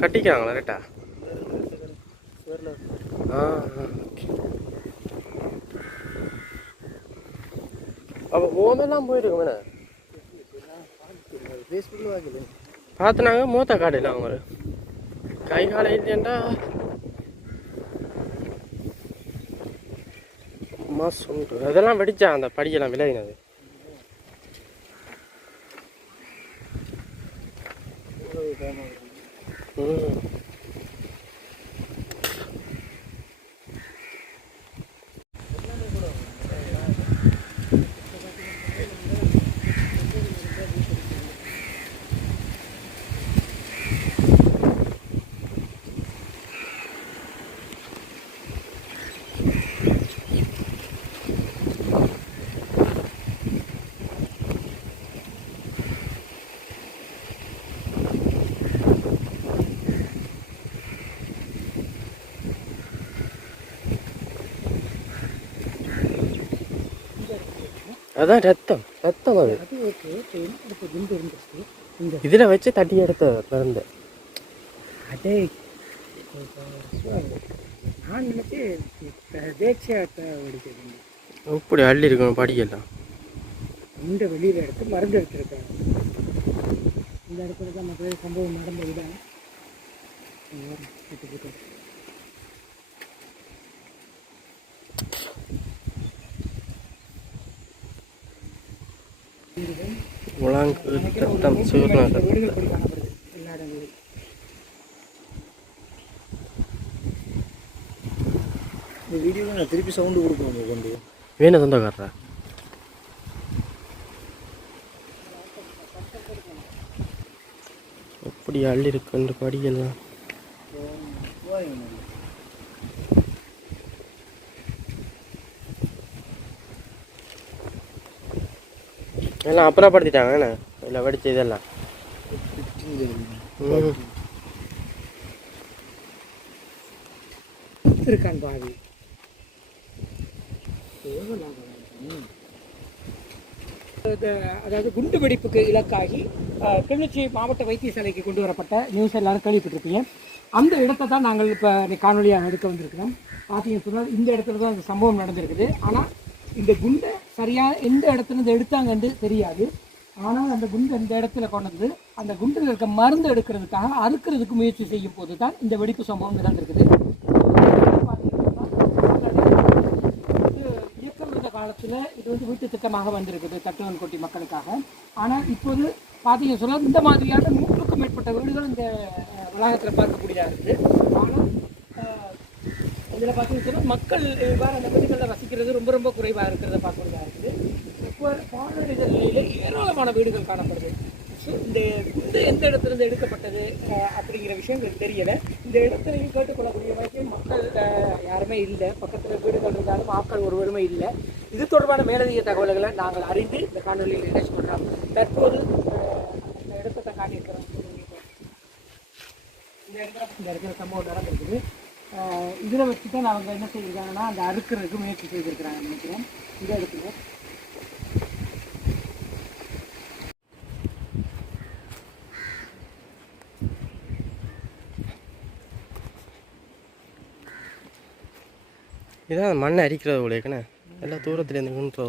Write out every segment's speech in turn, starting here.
கட்டிக்கிறாங்களா ரேட்டா ஆ? அப்போ ஓமெல்லாம் போயிருக்கு என்ன? பார்த்துனாங்க மூத்த காடையில் அவங்க கை காலை இல்லையண்டா. அம்மா சுண்டு அதெல்லாம் வெடிச்சா அந்த படியெல்லாம் விளையினது அதான் ரத்தம் ரத்தம் அது. இதில் வச்சு தட்டி எடுத்த பிறந்த அதே நான் நினைச்சு இப்படி அள்ளி இருக்கணும் படியெல்லாம் இந்த வெளியில் எடுத்து மருந்து எடுத்துருக்காங்க இந்த இடத்துல தான் மக்களே சம்பவம் நடந்த இடம் கிட்ட கிட்ட முழங்கு ரத்தம் சூர்ண இந்த வீடியோவில் நான் திருப்பி சவுண்டு கொடுக்கணும் கொண்டு வேணும் சொந்தக்காரரா எப்படி அள்ளி இருக்குன்ற படியெல்லாம் எல்லாம் அப்புறப்படுத்திட்டாங்க என்ன? இல்லை வெடிச்சு இதெல்லாம். இருக்கான் பாவி. அதாவது குண்டு வெடிப்புக்கு இலக்காகி கிளிநொச்சி மாவட்ட வைத்தியசாலைக்கு கொண்டு வரப்பட்ட நியூஸ் எல்லாரும் கேள்விப்பட்டிருப்பீங்க. அந்த இடத்தை தான் நாங்கள் இப்போ காணொலியாக எடுக்க வந்திருக்கிறோம். பார்த்தீங்கன்னு சொன்னால் இந்த இடத்துல தான் இந்த சம்பவம் நடந்திருக்குது. ஆனால் இந்த குண்டை சரியாக எந்த இடத்துலேருந்து எடுத்தாங்கன்னு தெரியாது. ஆனால் அந்த குண்டு இந்த இடத்துல கொண்டு வந்து அந்த குண்டில் இருக்க மருந்து எடுக்கிறதுக்காக அறுக்கிறதுக்கு முயற்சி செய்யும் போது தான் இந்த வெடிப்பு சம்பவம் நடந்திருக்குது இது காலத்தில் இது வந்து வீட்டு திட்டமாக வந்திருக்குது தட்டுவன் கொட்டி மக்களுக்காக. ஆனால் இப்போது பார்த்தீங்க சொன்னால் இந்த மாதிரியான நூற்றுக்கும் மேற்பட்ட வீடுகள் இந்த உலகத்தில் வளாகத்தில் பார்க்கக்கூடியதாக இருக்குது ஆனால் இதில் பார்த்தீங்கன்னு சொன்னால் மக்கள் வேறு அந்த வீடுகளில் வசிக்கிறது ரொம்ப ரொம்ப குறைவாக இருக்கிறத பார்க்கக்கூடியதாக இருக்குது. இப்போ பாலடைந்த நிலையில் ஏராளமான வீடுகள் காணப்படுது. ஸோ இந்த குண்டு எந்த இடத்துலேருந்து எடுக்கப்பட்டது அப்படிங்கிற விஷயம் எங்களுக்கு தெரியலை. இந்த இடத்துலையும் கேட்டுக்கொள்ளக்கூடிய வரைக்கும் மக்கள் யாருமே இல்லை. பக்கத்தில் வீடுகள் இருந்தாலும் ஆட்கள் ஒருவருமே இல்லை. இது தொடர்பான மேலதிக தகவல்களை நாங்கள் அறிந்து இந்த காணொலியில் நிகழ்ச்சி பண்ணுறோம் தற்போது இந்த இடத்தை காட்டியிருக்கிறோம். இந்த இடத்துல இந்த இடத்துல சம்பவம் நடந்திருக்குது. இதில் வச்சு தான் அவங்க என்ன செய்திருக்காங்கன்னா அந்த அறுக்கிறதுக்கு முயற்சி செய்திருக்கிறாங்க நினைக்கிறேன். இந்த இடத்துல இதான் மண்ணை அரிக்கிறது உங்களுக்குண்ணே எல்லாம் தூரத்துலேருந்து கொண்டு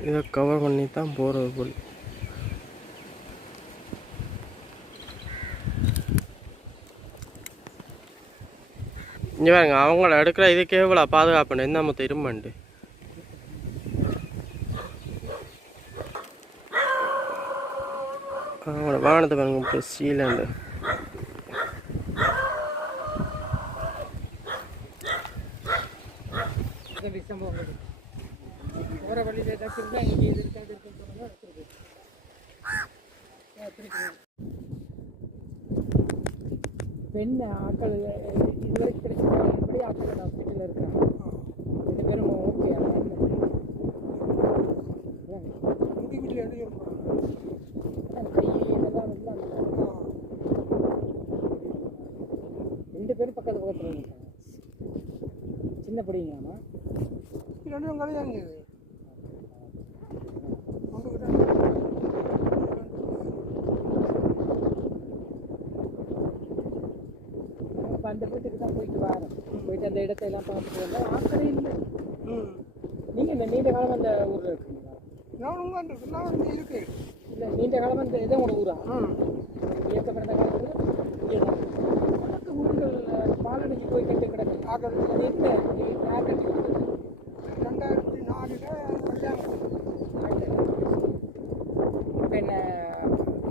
இதை கவர் பண்ணி தான் போகிறது போல். இங்கே பாருங்க அவங்கள எடுக்கிற இது இவ்வளோ பாதுகாப்பு என்ன மொத்தம் இரும்பண்டு அவங்களோட வாகனத்தை பாருங்க இப்போ சீலாண்டு பெண் ஆட்கள் இதுவரைக்கும் கிடைச்சபடி ஆட்கள் ஹாஸ்பிட்டலில் இருக்கிறாங்க ரெண்டு பேரும் ஓகே உங்கள் வீட்டில் எப்படி கையெல்லாம் வந்து ரெண்டு பேரும் பக்கத்து பக்கத்தில் இருக்காங்க. என்ன படிங்களாமா ரெண்டும் கல்யாணம் இது இப்போ அந்த தான் போயிட்டு அந்த இடத்தை எல்லாம் பார்த்துட்டு வந்தோம் ஆக்கவே இல்லை. ம் நீங்கள் இந்த நீண்ட காலம் அந்த ஊரில் இருக்கீங்களா? நான் வந்து இருக்கு இல்லை நீண்ட காலம் இந்த இதான் உங்களோட ஊரா? நடந்த காலத்தில் இங்கே தான் பக்கத்து ஊர்கள் பாலடைஞ்சு போய் கட்டு கிடக்கு ஆக்கள் அது என்ன யார் கட்டி கொடுத்தது ரெண்டாயிரத்தி நாலில் கல்யாணம். இப்போ என்ன?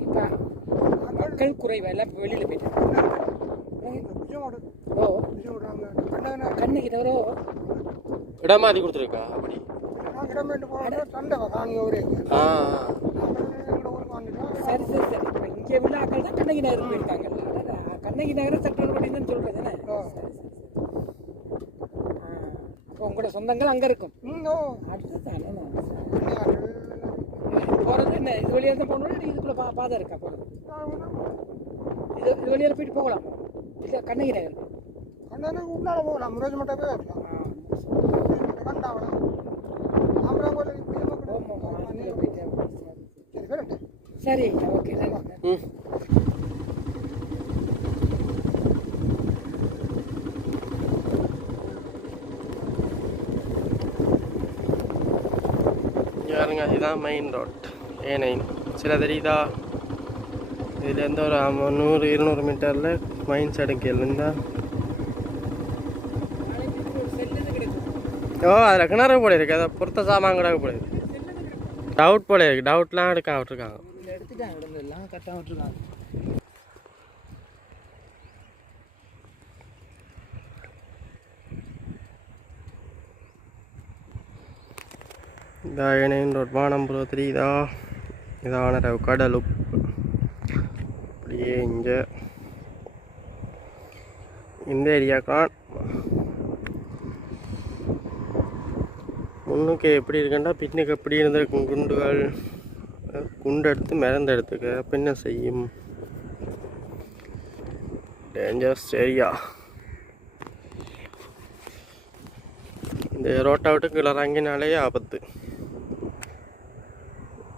இப்போ மக்கள் குறைவா? எல்லாம் வெளியில் போயிட்டாங்க விஜயோட ஓ விஜயோட அங்கே கண்ணகனா கண்ணுக்கு தவிர இடம் மாற்றி கொடுத்துருக்கா அப்படி நான் இடமேட்டு போனோட சண்டை காணி ஒரே ஆ அப்புறம் எங்களோட ஊருக்கு வந்துட்டோம் சரி சரி சரி. இப்போ இங்கே உள்ள ஆக்கள் தான் கண்ணகி நகர் போயிருக்காங்கல்ல அதான் கண்ணகி நகரை சொல்கிறது தானே ஆ. அப்போ உங்களோட சொந்தங்கள் அங்கே இருக்கும். ம் ஓ அடுத்து தானே. போகிறது என்ன? இது வழியாக தான் போகணும் இதுக்குள்ளே பா பாதை இருக்கா போகிறது இது இது வழியாக போயிட்டு போகலாம். இல்லை கண்ணகி நகர். அப்புறம் கோயிலுக்கு இப்படியே ஆமாம் போகலாம். சரி கரெக்ட் சரி ஓகே நன்றி ம். யாருங்க? இதுதான் மெயின் ரோட் ஏ நைன் சில தெரியுதா? இதுலேருந்து ஒரு நூறு இருநூறு மீட்டரில் மைன் சைடுக்கு ஓ அதில் கிணறு போல இருக்கு. அதை பொறுத்த சாமான் கூட போல இருக்கு. டவுட் போல இருக்கு. டவுட்லாம் எடுக்க விட்டுருக்காங்க. எடுத்துட்டாங்க. உடம்பு எல்லாம் கரெக்டாக விட்டுருக்காங்க. இதா இணையின் ரோட் வானம்புரம் தெரியுதா இதான கடல் உப்பு அப்படியே இங்கே. இந்த ஏரியாக்கான் பொண்ணுக்கு எப்படி இருக்கேன்டா பின்னுக்கு எப்படி இருந்திருக்கும்? குண்டுகள் குண்டு எடுத்து மிதந்து எடுத்துக்க. அப்போ என்ன செய்யும்? டேஞ்சரஸ் ஏரியா இந்த ரோட்டை விட்டு கீழே இறங்கினாலே ஆபத்து.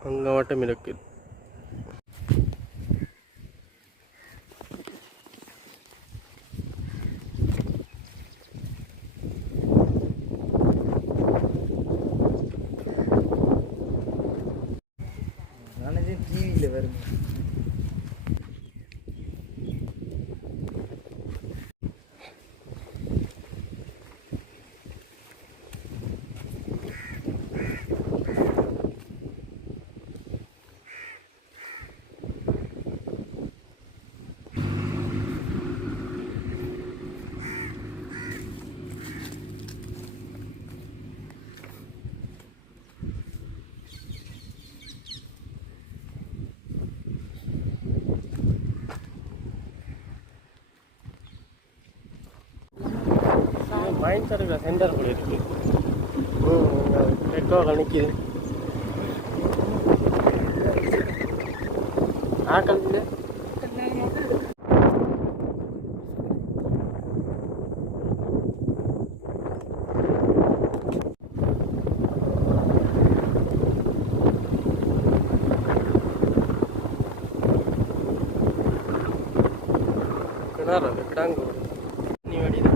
அங்கே மட்டும் இருக்குது बारे में மைண்ட் செட்டுக்கு சென்டர் போல இருக்கு பெட்ரோல் நிற்கிது ஆக்கள் இல்லை கிணறு கிடாங்கு நீ வடிதான்